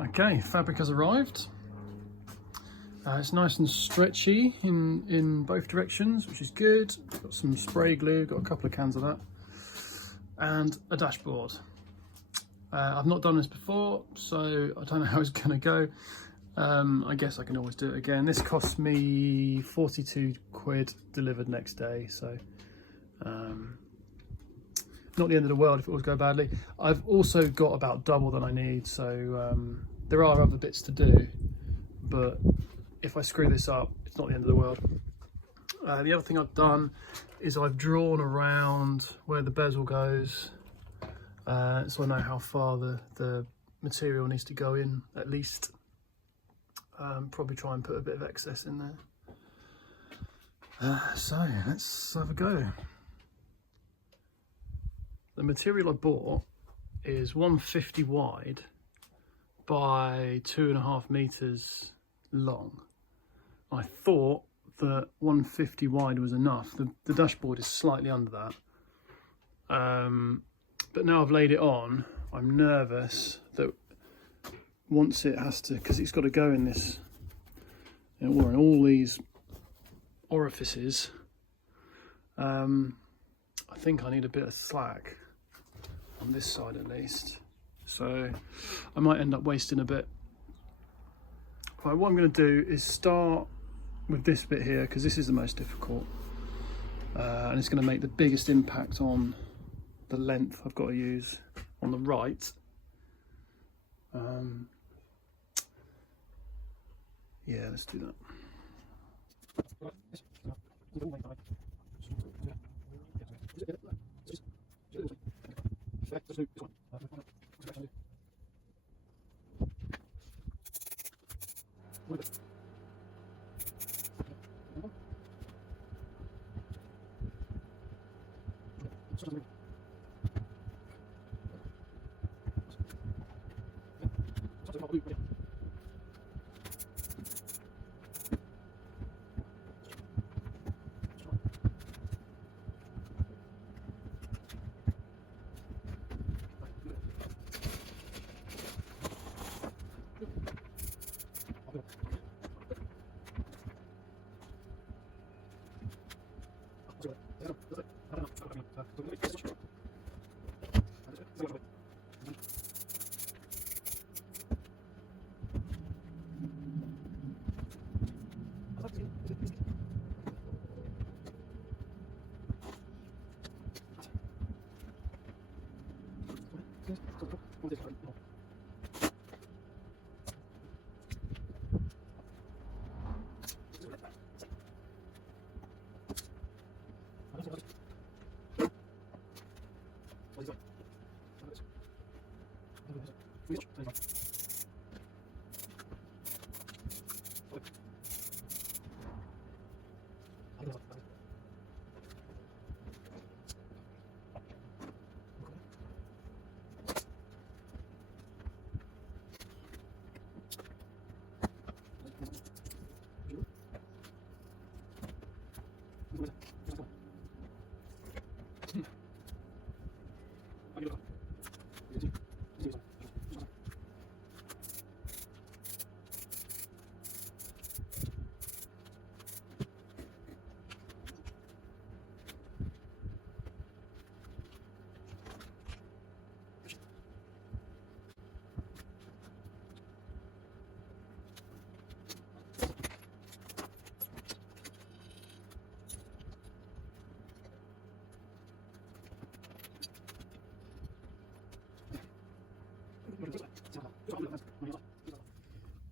Okay, fabric has arrived. It's nice and stretchy in both directions, which is good. Got some spray glue, got a couple of cans of that, and a dashboard. I've not done this before, so I don't know how it's gonna go. I guess I can always do it again. This cost me 42 quid delivered next day, so not the end of the world if it was go badly. I've also got about double than I need, so there are other bits to do, but if I screw this up, it's not the end of the world. The other thing I've done is I've drawn around where the bezel goes, so I know how far the material needs to go in at least. Probably try and put a bit of excess in there. So let's have a go. The material I bought is 150 wide by 2.5 meters long. I thought that 150 wide was enough. The dashboard is slightly under that. But now I've laid it on, I'm nervous that once it has to, because it's got to go in this, or in all these orifices, I think I need a bit of slack on this side at least, so I might end up wasting a bit. Right, what I'm going to do is start with this bit here, because this is the most difficult, and it's going to make the biggest impact on the length I've got to use on the right. Yeah, let's do that.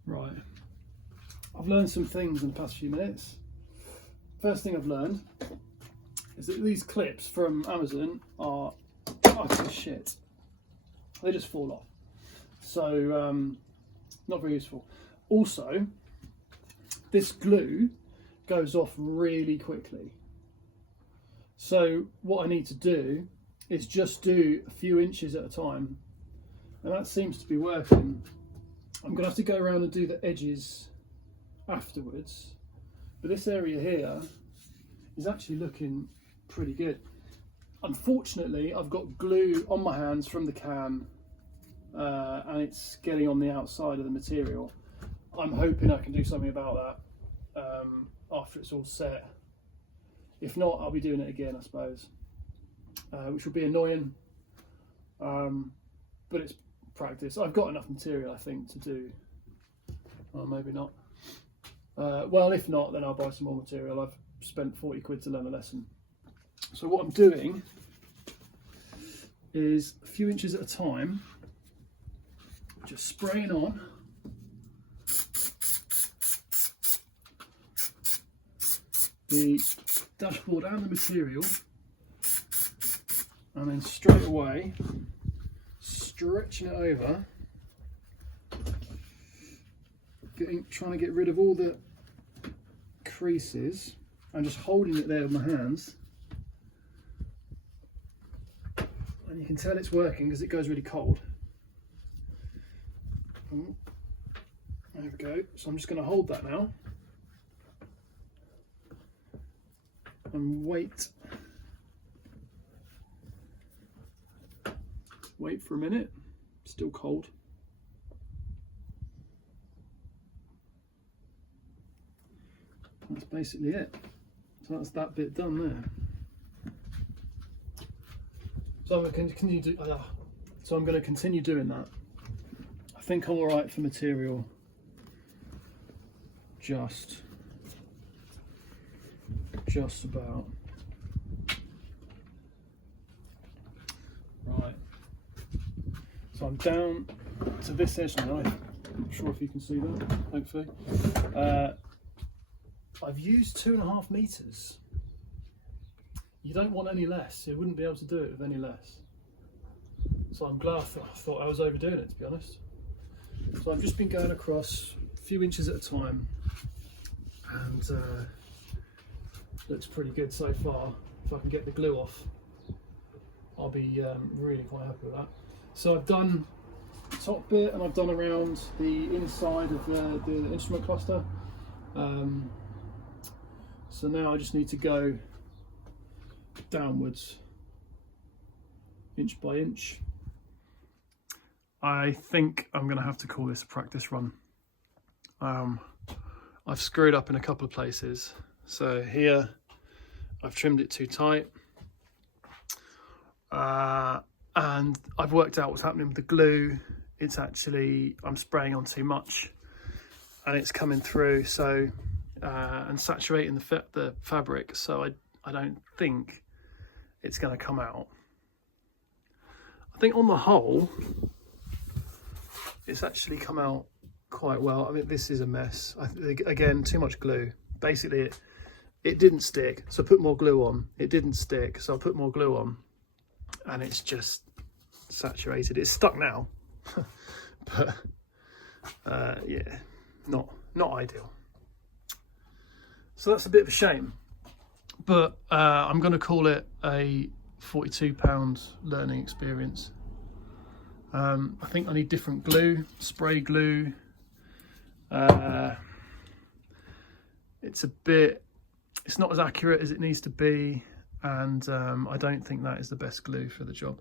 Right, I've learned some things in the past few minutes. First thing I've learned is that these clips from Amazon are utter shit. They just fall off. So not very useful. Also, this glue goes off really quickly. So what I need to do is just do a few inches at a time. And that seems to be working. I'm going to have to go around and do the edges afterwards. But this area here is actually looking pretty good. Unfortunately, I've got glue on my hands from the can and it's getting on the outside of the material. I'm hoping I can do something about that after it's all set. If not, I'll be doing it again, I suppose, which will be annoying, but it's practice. I've got enough material, I think, to do. Well, maybe not. Well, if not, then I'll buy some more material. I've spent 40 quid to learn a lesson. So what I'm doing is a few inches at a time, just spraying on the dashboard and the material, and then straight away stretching it over, trying to get rid of all the creases and just holding it there with my hands. And you can tell it's working because it goes really cold. There we go. So I'm just going to hold that now and wait for a minute. Still cold. That's basically it. So that's that bit done there. So I'm going to continue doing that. I think I'm all right for material. Just about. Right. So I'm down to this edge now. I'm not sure if you can see that. Hopefully. I've used 2.5 meters. You don't want any less. You wouldn't be able to do it with any less. So I'm glad. I thought I was overdoing it, to be honest. So I've just been going across a few inches at a time, and looks pretty good so far. If I can get the glue off, I'll be really quite happy with that. So I've done the top bit, and I've done around the inside of the instrument cluster. So now I just need to go downwards, inch by inch. I think I'm going to have to call this a practice run. I've screwed up in a couple of places. So here I've trimmed it too tight, and I've worked out what's happening with the glue. It's actually, I'm spraying on too much and it's coming through, so and saturating the fabric, so I don't think it's going to come out. I think on the whole it's actually come out quite well. I mean, this is a mess. Again, too much glue. Basically it didn't stick, so I put more glue on. It didn't stick, so I put more glue on, and it's just saturated. It's stuck now. But yeah, not ideal. So that's a bit of a shame, but I'm going to call it a £42 learning experience. I think I need different glue, spray glue. It's not as accurate as it needs to be, and I don't think that is the best glue for the job.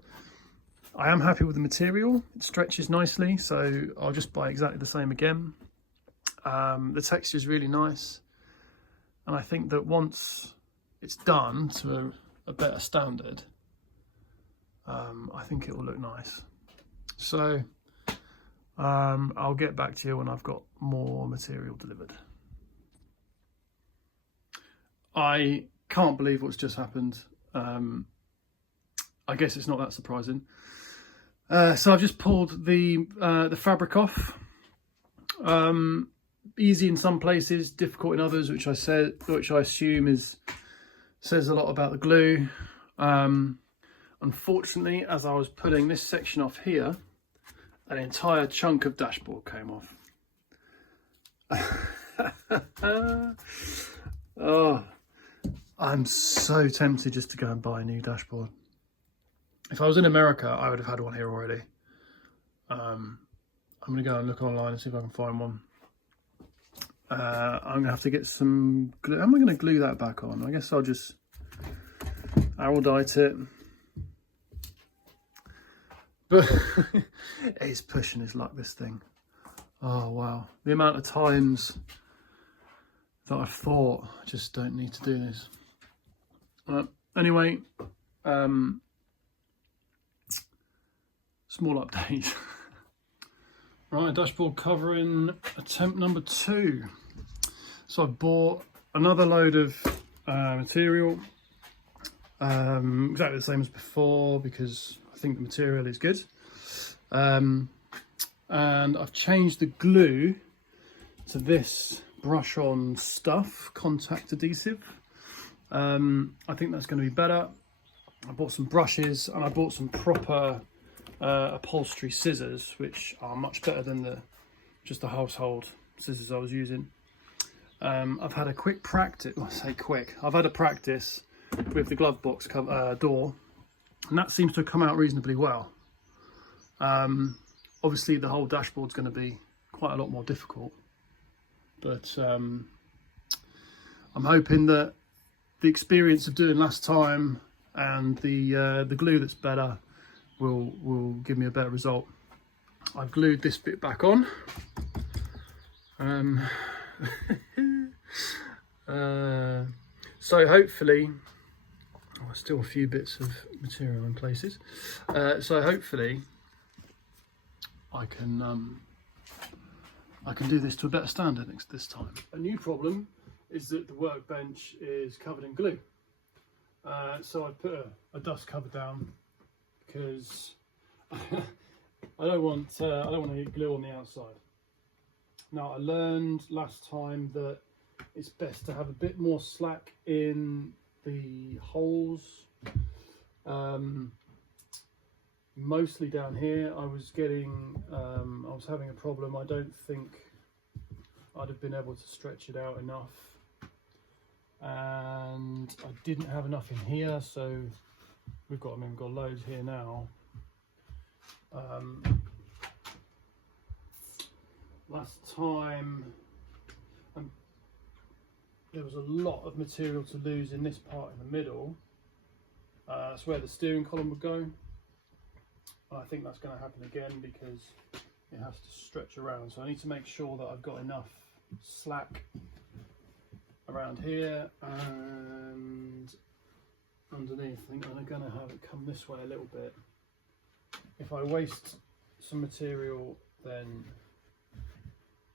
I am happy with the material. It stretches nicely, so I'll just buy exactly the same again. The texture is really nice, and I think that once it's done to a better standard, I think it will look nice. So I'll get back to you when I've got more material delivered. I can't believe what's just happened. I guess it's not that surprising. So I've just pulled the fabric off. Easy in some places, difficult in others, which I assume says a lot about the glue. Unfortunately, as I was putting this section off here, an entire chunk of dashboard came off. Oh, I'm so tempted just to go and buy a new dashboard. If I was in America, I would have had one here already. I'm going to go and look online and see if I can find one. I'm going to have to get some glue. How am I going to glue that back on? I guess I'll just erudite it. But it's pushing his luck, this thing. Oh wow, the amount of times that I've thought I just don't need to do this. Anyway, small update. Right, dashboard covering attempt number 2. So I bought another load of material, exactly the same as before because I think the material is good. And I've changed the glue to this brush on stuff contact adhesive. I think that's going to be better. I bought some brushes and I bought some proper upholstery scissors, which are much better than just the household scissors I was using. I've had a quick practice, well, I say quick, I've had a practice with the glove box door, and that seems to have come out reasonably well. Obviously the whole dashboard's going to be quite a lot more difficult, but I'm hoping that the experience of doing last time and the glue that's better will give me a better result. I've glued this bit back on. So hopefully, still a few bits of material in places. So hopefully I can do this to a better standard this time. A new problem is that the workbench is covered in glue. So I put a dust cover down because I don't want to get glue on the outside. Now I learned last time that it's best to have a bit more slack in the holes. Mostly down here I was having a problem. I don't think I'd have been able to stretch it out enough, and I didn't have enough in here, so we've got loads here now. Last time there was a lot of material to lose in this part in the middle. That's where the steering column would go. I think that's going to happen again because it has to stretch around. So I need to make sure that I've got enough slack around here and underneath. I think I'm going to have it come this way a little bit. If I waste some material, then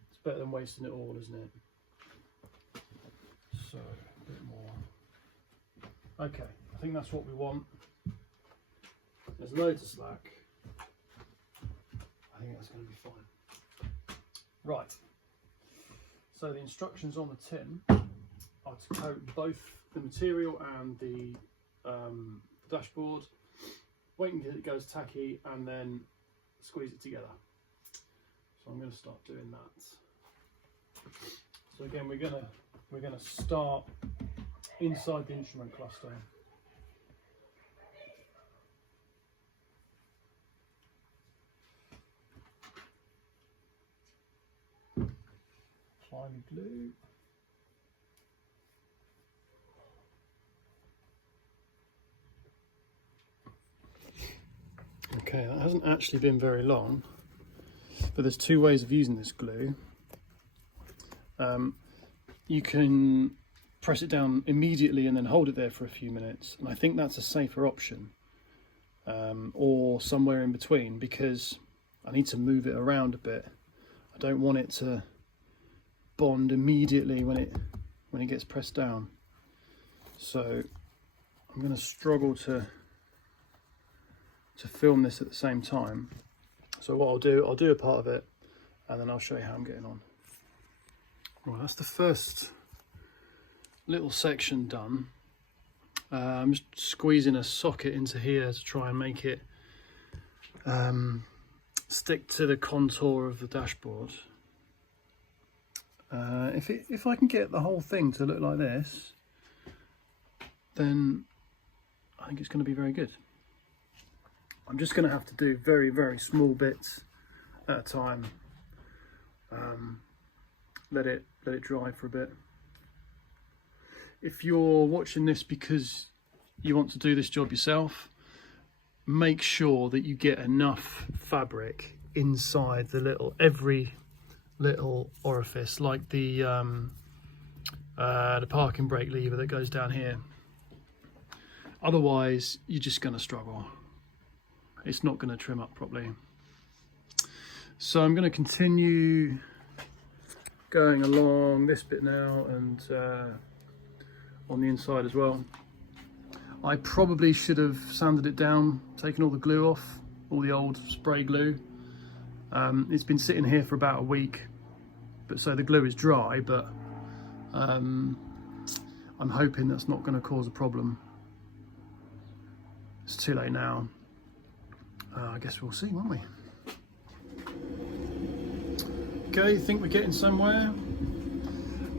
it's better than wasting it all, isn't it? So a bit more. Okay, I think that's what we want. There's loads of slack. I think that's going to be fine. Right. So the instructions on the tin are to coat both the material and the dashboard. Wait until it goes tacky and then squeeze it together. So I'm going to start doing that. So again, we're going to start inside the instrument cluster. Apply the glue. Okay, that hasn't actually been very long, but there's two ways of using this glue. You can press it down immediately and then hold it there for a few minutes, and I think that's a safer option, or somewhere in between, because I need to move it around a bit. I don't want it to bond immediately when it gets pressed down. So I'm going to struggle to film this at the same time. So what I'll do a part of it and then I'll show you how I'm getting on. Right, that's the first little section done. I'm just squeezing a socket into here to try and make it stick to the contour of the dashboard. If I can get the whole thing to look like this, then I think it's going to be very good. I'm just going to have to do very, very small bits at a time. Let it dry for a bit. If you're watching this because you want to do this job yourself, make sure that you get enough fabric inside every little orifice, like the parking brake lever that goes down here. Otherwise, you're just going to struggle. It's not going to trim up properly. So I'm going to continue going along this bit now, and on the inside as well. I probably should have sanded it down, taken all the glue off, all the old spray glue. It's been sitting here for about a week, but so the glue is dry, but I'm hoping that's not going to cause a problem. It's too late now. I guess we'll see, won't we? Okay, think we're getting somewhere.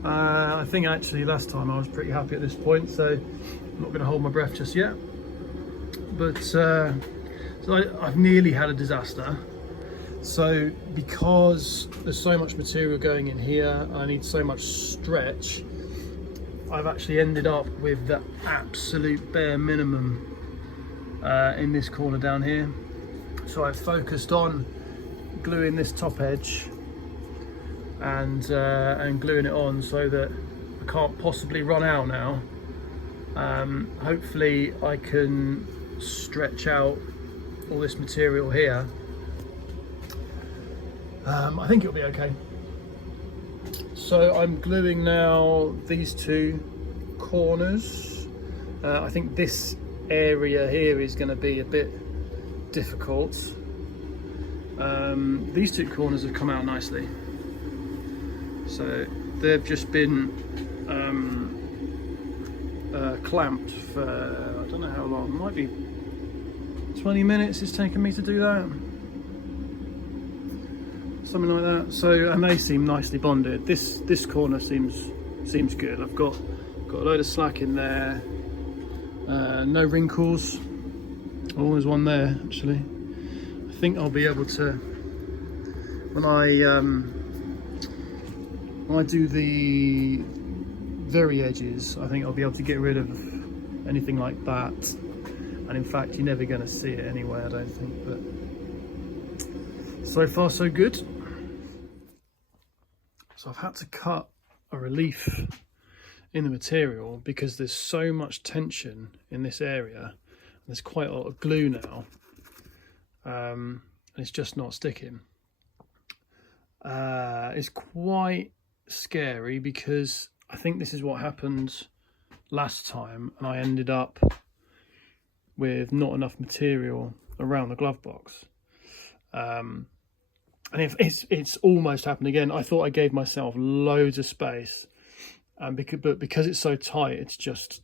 I think actually last time I was pretty happy at this point, so I'm not going to hold my breath just yet. But so I've nearly had a disaster. So because there's so much material going in here, I need so much stretch, I've actually ended up with the absolute bare minimum in this corner down here. So I've focused on gluing this top edge and gluing it on so that I can't possibly run out now. Hopefully I can stretch out all this material here. I think it'll be okay. So I'm gluing now these two corners. I think this area here is going to be a bit difficult. These two corners have come out nicely. So they've just been clamped for, I don't know how long, it might be 20 minutes it's taken me to do that. Something like that. So, and they seem nicely bonded. This corner seems good. I've got a load of slack in there. No wrinkles. Oh, there's one there actually. I think I'll be able to, when I do the very edges, I think I'll be able to get rid of anything like that. And in fact, you're never going to see it anyway, I don't think. But so far, so good. So I've had to cut a relief in the material because there's so much tension in this area. There's quite a lot of glue now, and it's just not sticking. It's quite scary because I think this is what happened last time, and I ended up with not enough material around the glove box. And if it's almost happened again. I thought I gave myself loads of space, but because it's so tight, it's just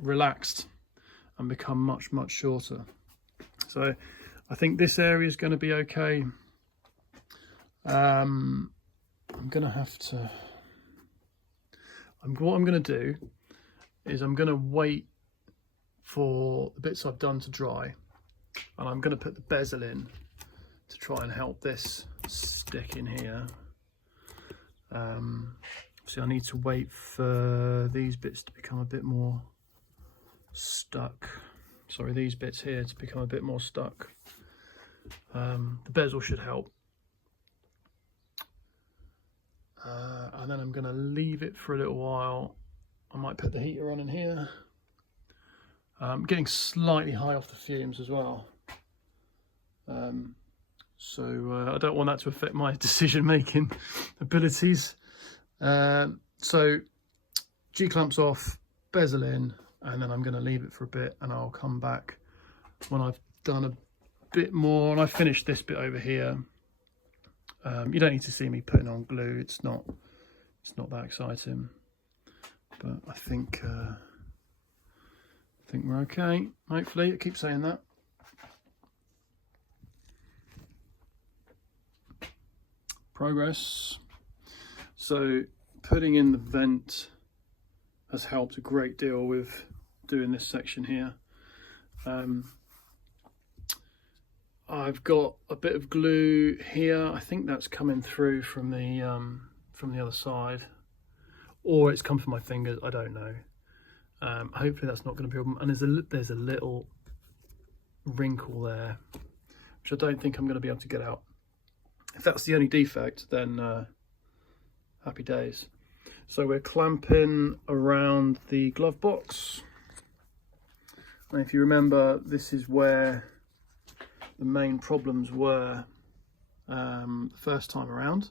relaxed and become much shorter. So I think this area is going to be okay. I'm going to have to. What I'm going to do is I'm going to wait for the bits I've done to dry, and I'm going to put the bezel in to try and help this stick in here. So I need to wait for these bits to become a bit more stuck. Sorry, these bits here to become a bit more stuck. The bezel should help. And then I'm going to leave it for a little while. I might put the heater on in here. I'm getting slightly high off the fumes as well. So I don't want that to affect my decision-making abilities. So G-clamps off, bezel in, and then I'm going to leave it for a bit, and I'll come back when I've done a bit more and I finished this bit over here. You don't need to see me putting on glue. It's not that exciting, but I think we're okay. Hopefully, I keep saying that. Progress. So putting in the vent has helped a great deal with doing this section here. I've got a bit of glue here. I think that's coming through from the other side, or it's come from my fingers. I don't know. Hopefully that's not going to be a problem. And there's a little wrinkle there, which I don't think I'm going to be able to get out. If that's the only defect, then happy days. So we're clamping around the glove box. And if you remember, this is where the main problems were the first time around.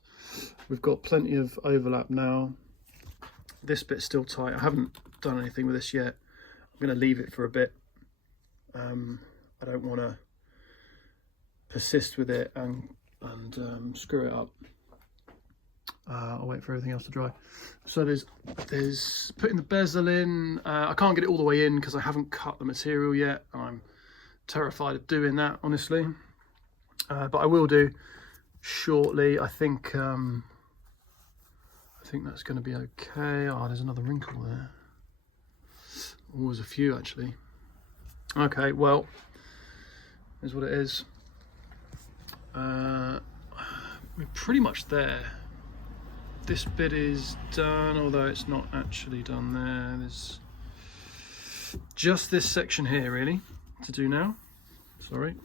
We've got plenty of overlap now. This bit's still tight. I haven't done anything with this yet. I'm going to leave it for a bit. I don't want to persist with it and screw it up. I'll wait for everything else to dry. So there's putting the bezel in. I can't get it all the way in because I haven't cut the material yet. I'm terrified of doing that, honestly. But I will do shortly. I think that's going to be okay. Oh, there's another wrinkle there. Oh, there's a few actually. Okay, well, here's what it is. We're pretty much there. This bit is done, although it's not actually done there. There's just this section here really to do now. Sorry,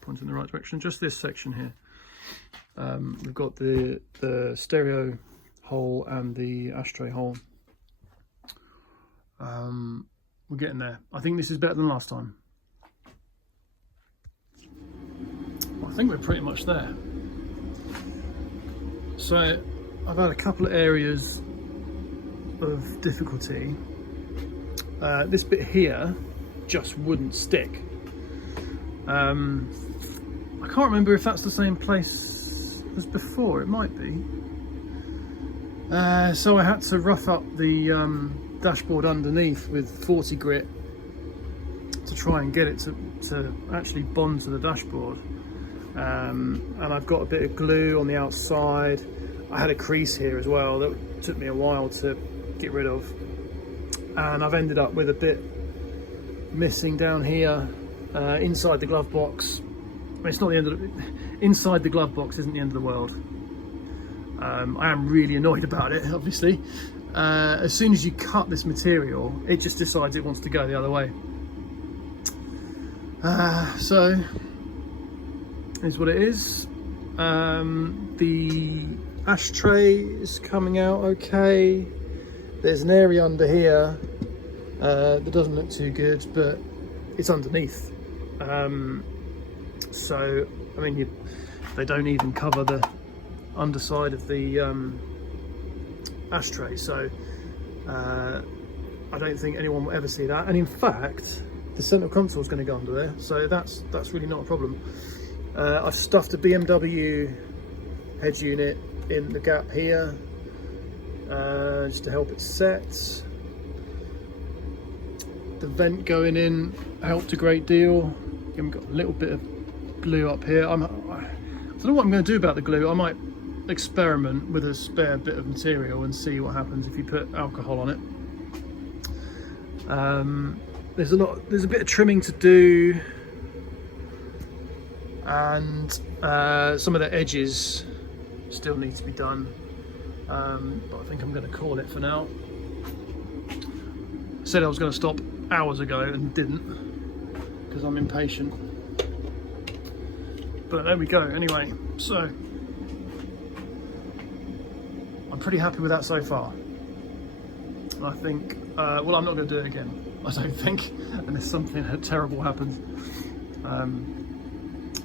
pointing in the right direction. Just this section here. We've got the stereo hole and the ashtray hole. We're getting there. I think this is better than last time. I think we're pretty much there. So I've had a couple of areas of difficulty. This bit here just wouldn't stick. I can't remember if that's the same place as before. It might be. So I had to rough up the dashboard underneath with 40 grit to try and get it to actually bond to the dashboard. And I've got a bit of glue on the outside. I had a crease here as well that took me a while to get rid of, and I've ended up with a bit missing down here inside the glove box. I mean, it's not the end of inside the glove box isn't the end of the world. I am really annoyed about it, obviously. As soon as you cut this material, it just decides it wants to go the other way. So is what it is. The ashtray is coming out okay. There's an area under here that doesn't look too good, but it's underneath. So I mean, they don't even cover the underside of the ashtray, so I don't think anyone will ever see that. And in fact, the centre console is going to go under there, so that's really not a problem. I've stuffed a BMW head unit in the gap here just to help it set. The vent going in helped a great deal. We've got a little bit of glue up here. I don't know what I'm going to do about the glue. I might experiment with a spare bit of material and see what happens if you put alcohol on it. There's a bit of trimming to do, and some of the edges still need to be done, but I think I'm going to call it for now. I said I was going to stop hours ago and didn't because I'm impatient, but there we go. Anyway, so I'm pretty happy with that so far. I think, well, I'm not going to do it again, I don't think, unless something terrible happens.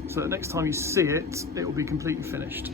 So the next time you see it, it will be completely finished.